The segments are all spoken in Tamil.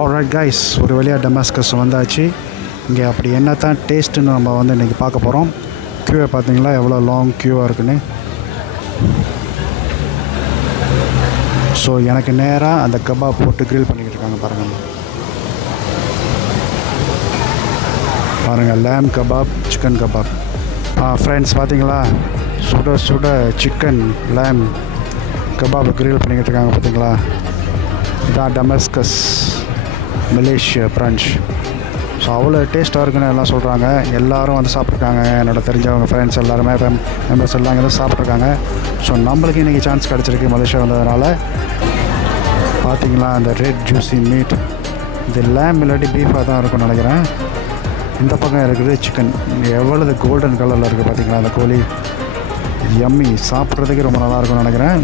ஆல்ரைட் கைஸ், ஒரு வழியாக டமாஸ்கஸ் வந்தாச்சு. இங்கே அப்படி என்ன தான் டேஸ்ட்டுன்னு நம்ம வந்து இன்றைக்கி பார்க்க போகிறோம். க்யூவை பார்த்தீங்களா எவ்வளோ லாங் க்யூவாக இருக்குன்னு. ஸோ எனக்கு நேராக அந்த கபாப் போட்டு க்ரில் பண்ணிக்கிட்டு இருக்காங்க பாருங்கள் லேம் கபாப், சிக்கன் கபாப். ஃப்ரெண்ட்ஸ் பார்த்தீங்களா, சுட சுட சிக்கன் லேம் கபாப் க்ரில் பண்ணிக்கிட்டு இருக்காங்க பார்த்தீங்களா. இதான் டமாஸ்கஸ் மலேசியா பிரான்ச். ஸோ அவ்வளோ டேஸ்ட்டாக இருக்குன்னு எல்லாம் சொல்கிறாங்க. எல்லோரும் வந்து சாப்பிட்ருக்காங்க. என்னோட தெரிஞ்சவங்க ஃப்ரெண்ட்ஸ் எல்லாருமே மெம்பர்ஸ் எல்லாம் இங்கே தான் சாப்பிட்ருக்காங்க. ஸோ நம்மளுக்கு இன்றைக்கி சான்ஸ் கிடச்சிருக்கு மலேசியா வந்ததுனால. பார்த்தீங்களா அந்த ரெட் ஜூஸி மீட், இது லேம் இல்லாட்டி பீஃபாக தான் இருக்கும்னு நினைக்கிறேன். இந்த பக்கம் இருக்குது சிக்கன். எவ்வளவு கோல்டன் கலரில் இருக்குது பார்த்தீங்களா அந்த கோழி. யம்மி, சாப்பிட்றதுக்கு ரொம்ப நல்லாயிருக்கும்னு நினைக்கிறேன்.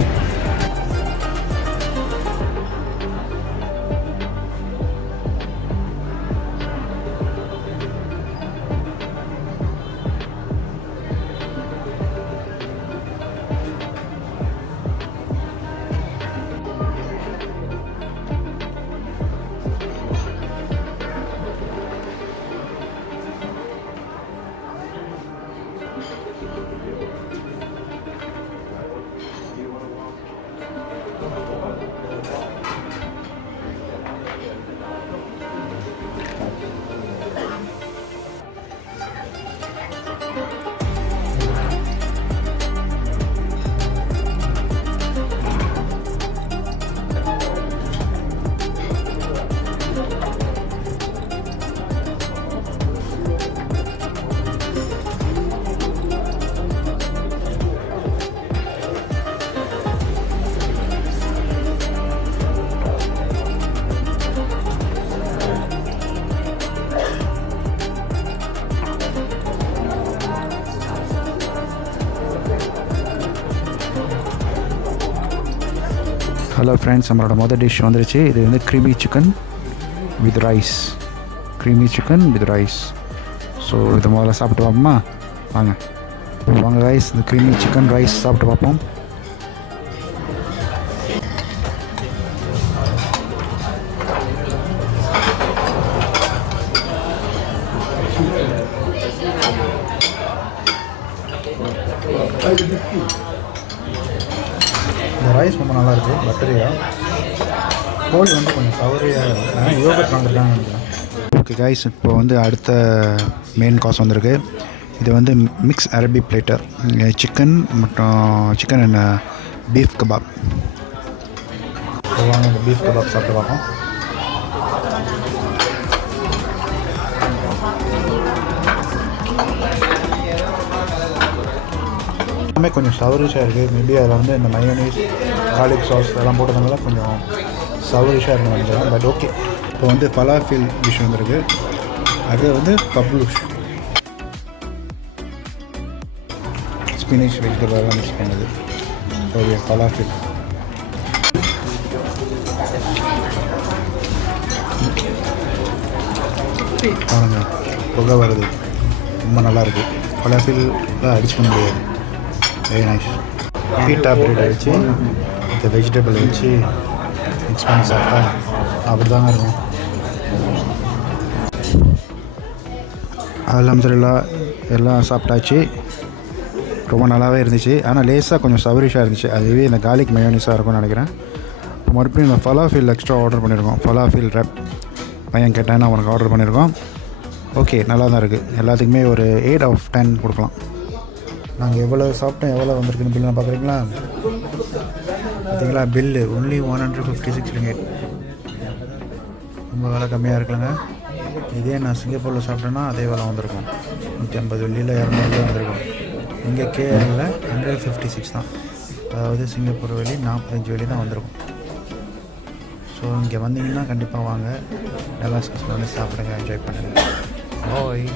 ஹலோ ஃப்ரெண்ட்ஸ், நம்மளோட மொதல் டிஷ் வந்துருச்சு. இது வந்து creamy chicken with rice. So இது முதல்ல சாப்பிட்டு பார்ப்போமா? வாங்க ரைஸ், இந்த க்ரீமி சிக்கன் ரைஸ் சாப்பிட்டு பார்ப்போம். இந்த ரைஸ் ரொம்ப நல்லாயிருக்கு, பட்டரியாக. கோழி வந்து கொஞ்சம் சவரியாக யோகட் வந்துருக்கான்னு நினைக்கிறேன். ஓகே கைஸ், இப்போ வந்து அடுத்த மெயின் காஸ் வந்திருக்கு. இது வந்து மிக்ஸ் அரபி பிளேட்டர். Chicken and beef kebab. வாங்க இந்த பீஃப் கபாப் சாப்பிட்டு பார்ப்போம். எல்லாமே கொஞ்சம் சவரிஷாக இருக்குது. மேபி அதில் வந்து இந்த மயோனீஸ், கார்லிக் சாஸ் அதெல்லாம் போட்டதுனால கொஞ்சம் சவரிஷாக இருக்குன்னு நினைக்கிறேன். But okay. இப்போ வந்து ஃபலாஃபில் டிஷ் வந்துருக்கு. அது வந்து பப்ளூஷ், ஸ்பினிஷ் வெஜிடபிள்லாம் மிக்ஸ் பண்ணுது. So falafel. பாருங்க, புகை வருது, ரொம்ப நல்லாயிருக்கு. ஃபலாஃபில் அடிச்சுக்க முடியாது. Very nice. பீட்டா பிரெட் வச்சு இந்த வெஜிடபிள் வச்சு மிக்ஸ் பண்ணி சாப்பிட்டா அப்படி தாங்க இருக்கும். அல்ஹம்துலில்லாஹ் எல்லாம் சாப்பிட்டாச்சு. ரொம்ப நல்லாவே இருந்துச்சு. ஆனால் லேஸாக கொஞ்சம் சவரிஷாக இருந்துச்சு. அதுவே இந்த கார்லிக் மயோனிஸாக இருக்கும்னு நினைக்கிறேன். மறுபடியும் இந்த ஃபலாஃபில் எக்ஸ்ட்ரா ஆர்டர் பண்ணியிருக்கோம். ஃபலாஃபில் ரெப் பையன் கேட்டேன்னா அவனுக்கு ஆர்டர் பண்ணியிருக்கோம். ஓகே, நல்லா தான் இருக்குது. எல்லாத்துக்குமே ஒரு 8/10 கொடுக்கலாம். நாங்கள் எவ்வளோ சாப்பிட்டோம், எவ்வளோ வந்திருக்குன்னு பில்லு பார்க்குறீங்களா? பார்த்தீங்களா பில்லு? Only 156 ringgit. ரொம்ப விலை கம்மியாக இருக்குல்லங்க. இதே நான் சிங்கப்பூரில் சாப்பிட்டேன்னா அதே விலை வந்திருக்கும். 150 வெள்ளியில் 200 வந்திருக்கும். இங்கே கேரளில் 156 தான். அதாவது சிங்கப்பூர் வெள்ளி 45 வெள்ளி தான் வந்திருக்கும். ஸோ இங்கே வந்தீங்கன்னா கண்டிப்பாக வாங்க, டமாஸ்கஸில் வந்து சாப்பிடுங்க, என்ஜாய் பண்ணுங்கள். பாய்.